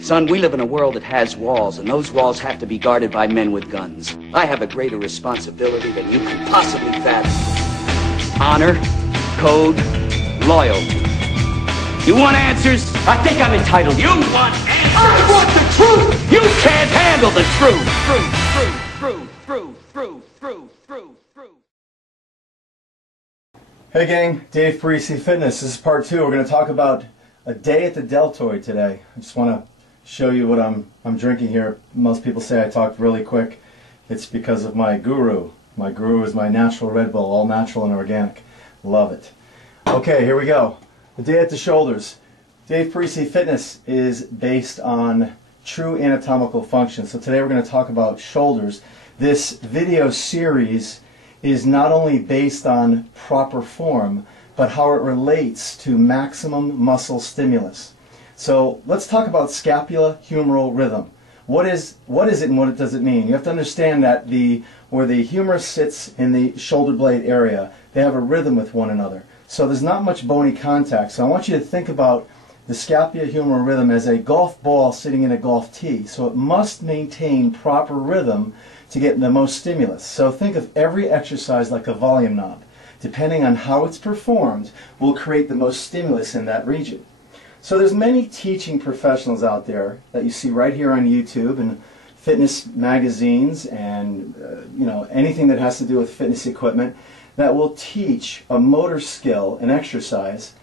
Son, we live in a world that has walls, and those walls have to be guarded by men with guns. I have a greater responsibility than you can possibly fathom. Honor, code, loyalty. You want answers? I think I'm entitled. You want answers? I want the truth! You can't handle the truth! Hey gang, Dave Parise Fitness. This is part 2. We're going to talk about a day at the Deltoid today. I just want to show you what I'm drinking here. Most people say I talk really quick. It's because of my guru. My guru is my natural Red Bull, all natural and organic. Love it. Okay, here we go. The day at the shoulders. Dave Parise Fitness is based on true anatomical function. So today we're going to talk about shoulders. This video series is not only based on proper form, but how it relates to maximum muscle stimulus. So let's talk about scapulohumeral rhythm. What is it and what does it mean? You have to understand that where the humerus sits in the shoulder blade area, they have a rhythm with one another. So there's not much bony contact. So I want you to think about the scapulohumeral rhythm as a golf ball sitting in a golf tee. So it must maintain proper rhythm to get the most stimulus. So think of every exercise like a volume knob. Depending on how it's performed, will create the most stimulus in that region. So there's many teaching professionals out there that you see right here on YouTube and fitness magazines and anything that has to do with fitness equipment that will teach a motor skill, an exercise.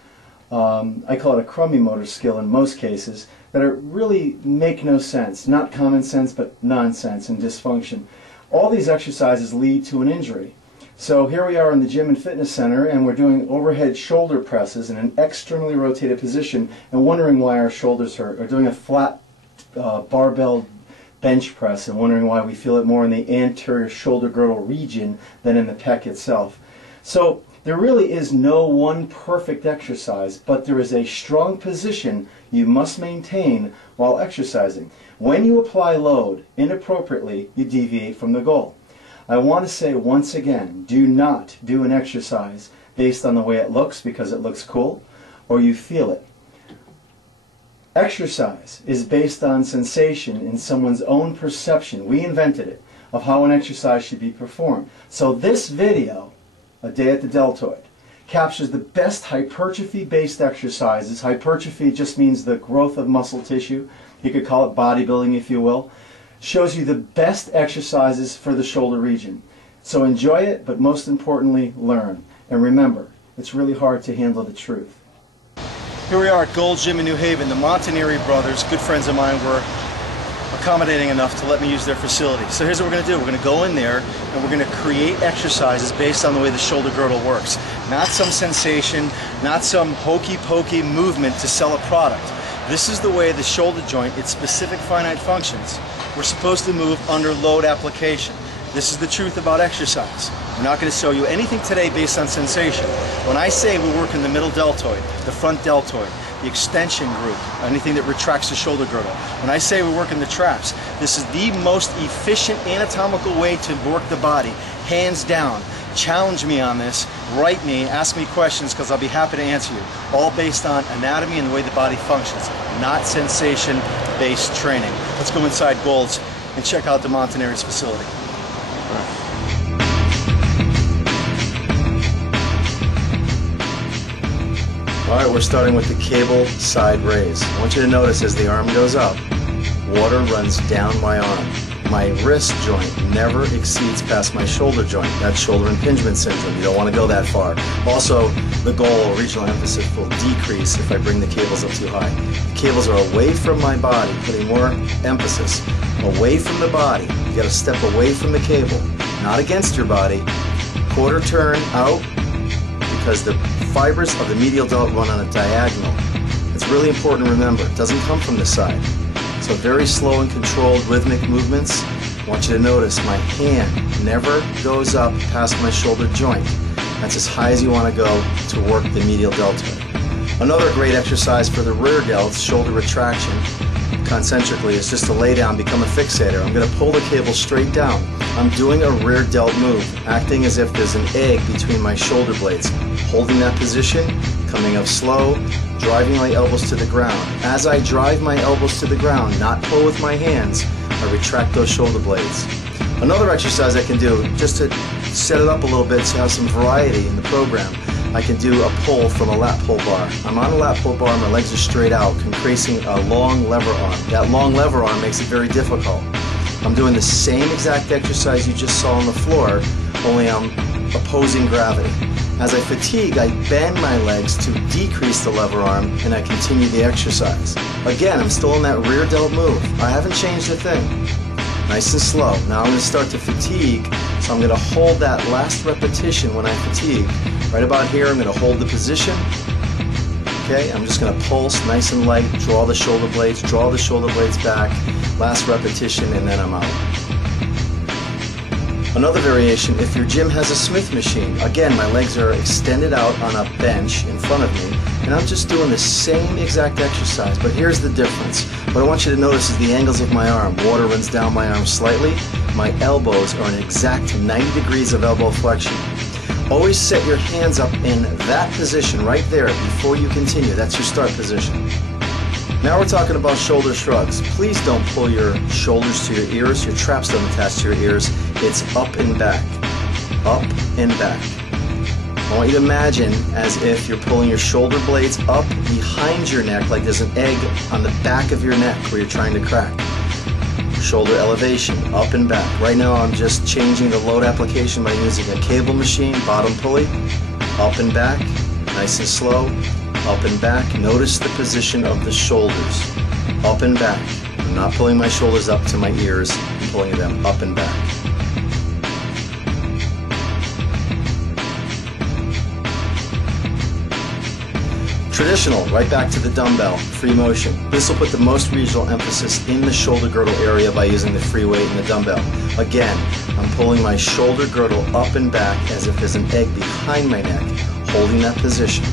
I call it a crummy motor skill in most cases, that really make no sense. Not common sense, but nonsense and dysfunction. All these exercises lead to an injury. So here we are in the gym and fitness center, and we're doing overhead shoulder presses in an externally rotated position and wondering why our shoulders hurt, or doing a flat barbell bench press and wondering why we feel it more in the anterior shoulder girdle region than in the pec itself. So there really is no one perfect exercise, but there is a strong position you must maintain while exercising. When you apply load inappropriately, you deviate from the goal. I want to say once again, do not do an exercise based on the way it looks because it looks cool or you feel it. Exercise is based on sensation in someone's own perception. We invented it, of how an exercise should be performed. So this video, A Day at the Deltoid, captures the best hypertrophy-based exercises. Hypertrophy just means the growth of muscle tissue. You could call it bodybuilding if you will. Shows you the best exercises for the shoulder region. So enjoy it, but most importantly, learn. And remember, it's really hard to handle the truth. Here we are at Gold's Gym in New Haven. The Montanari brothers, good friends of mine, were accommodating enough to let me use their facility. So here's what we're going to do. We're going to go in there and we're going to create exercises based on the way the shoulder girdle works. Not some sensation, not some hokey-pokey movement to sell a product. This is the way the shoulder joint, its specific finite functions, we're supposed to move under load application. This is the truth about exercise. We're not going to show you anything today based on sensation. When I say we work in the middle deltoid, the front deltoid, the extension group, anything that retracts the shoulder girdle. When I say we work in the traps, this is the most efficient anatomical way to work the body, hands down. Challenge me on this, write me, ask me questions because I'll be happy to answer you. All based on anatomy and the way the body functions, not sensation-based training. Let's go inside Gold's and check out the Montanari's facility. Alright, we're starting with the cable side raise. I want you to notice as the arm goes up, water runs down my arm. My wrist joint never exceeds past my shoulder joint. That's shoulder impingement syndrome. You don't want to go that far. Also, the goal or regional emphasis will decrease if I bring the cables up too high. The cables are away from my body, putting more emphasis away from the body. You got to step away from the cable, not against your body. Quarter turn out because the fibers of the medial delt run on a diagonal. It's really important to remember. It doesn't come from the side. So very slow and controlled rhythmic movements. I want you to notice my hand never goes up past my shoulder joint. That's as high as you want to go to work the medial deltoid. Another great exercise for the rear delts, shoulder retraction, concentrically, is just to lay down, become a fixator. I'm going to pull the cable straight down. I'm doing a rear delt move, acting as if there's an egg between my shoulder blades. Holding that position, coming up slow, driving my elbows to the ground. As I drive my elbows to the ground, not pull with my hands, I retract those shoulder blades. Another exercise I can do, just to set it up a little bit to have some variety in the program, I can do a pull from a lat pull bar. I'm on a lat pull bar, my legs are straight out, increasing a long lever arm. That long lever arm makes it very difficult. I'm doing the same exact exercise you just saw on the floor, only I'm opposing gravity. As I fatigue, I bend my legs to decrease the lever arm and I continue the exercise. Again, I'm still in that rear delt move. I haven't changed a thing. Nice and slow. Now I'm going to start to fatigue, so I'm going to hold that last repetition when I fatigue. Right about here, I'm going to hold the position. Okay, I'm just going to pulse nice and light, draw the shoulder blades back, last repetition, and then I'm out. Another variation, if your gym has a Smith machine, again, my legs are extended out on a bench in front of me, and I'm just doing the same exact exercise, but here's the difference. What I want you to notice is the angles of my arm. Water runs down my arm slightly. My elbows are an exact 90 degrees of elbow flexion. Always set your hands up in that position right there before you continue. That's your start position. Now we're talking about shoulder shrugs. Please don't pull your shoulders to your ears. Your traps don't attach to your ears. It's up and back. Up and back. I want you to imagine as if you're pulling your shoulder blades up behind your neck like there's an egg on the back of your neck where you're trying to crack. Shoulder elevation, up and back. Right now I'm just changing the load application by using a cable machine, bottom pulley, up and back, nice and slow, up and back. Notice the position of the shoulders, up and back. I'm not pulling my shoulders up to my ears, I'm pulling them up and back. Traditional, right back to the dumbbell, free motion. This will put the most regional emphasis in the shoulder girdle area by using the free weight and the dumbbell. Again, I'm pulling my shoulder girdle up and back as if there's an egg behind my neck, holding that position.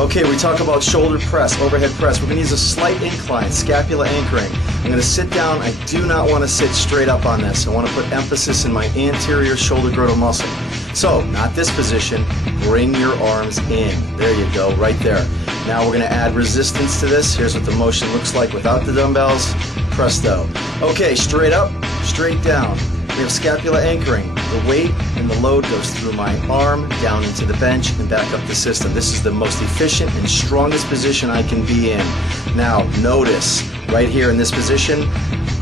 Okay, we talk about shoulder press, overhead press. We're going to use a slight incline, scapula anchoring. I'm going to sit down. I do not want to sit straight up on this. I want to put emphasis in my anterior shoulder girdle muscle. So, not this position, bring your arms in. There you go, right there. Now we're going to add resistance to this. Here's what the motion looks like without the dumbbells. Presto. Okay, straight up, straight down. We have scapula anchoring. The weight and the load goes through my arm, down into the bench, and back up the system. This is the most efficient and strongest position I can be in. Now, notice, right here in this position,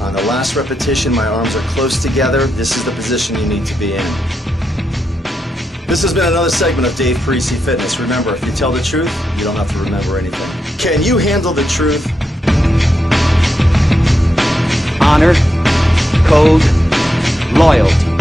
on the last repetition, my arms are close together. This is the position you need to be in. This has been another segment of Dave Parise Fitness. Remember, if you tell the truth, you don't have to remember anything. Can you handle the truth? Honor, code, loyalty.